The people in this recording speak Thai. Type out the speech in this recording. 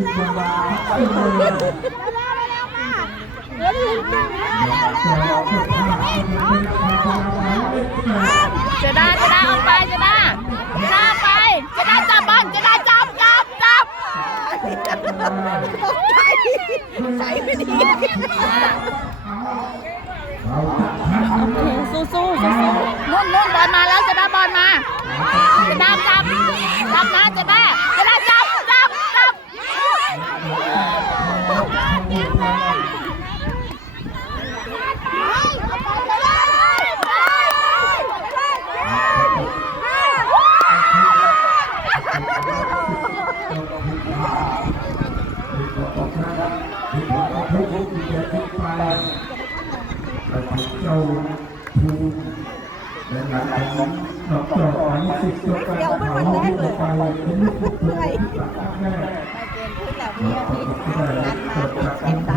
เจด้าออกไปเจด้าไปเจด้าจับบอลเจด้าจับใจไม่ดีโอเคสู้นุ่นบอลมาแล้วเจด้าบอลมาเจด้าจับนะเจด้าจับเจ้าภูและหลังของดอกจอกอายุ10จบไปเขาลูกไปเป็นลูกผู้ที่ตัดแม่เราต้องได้เกิดจากการ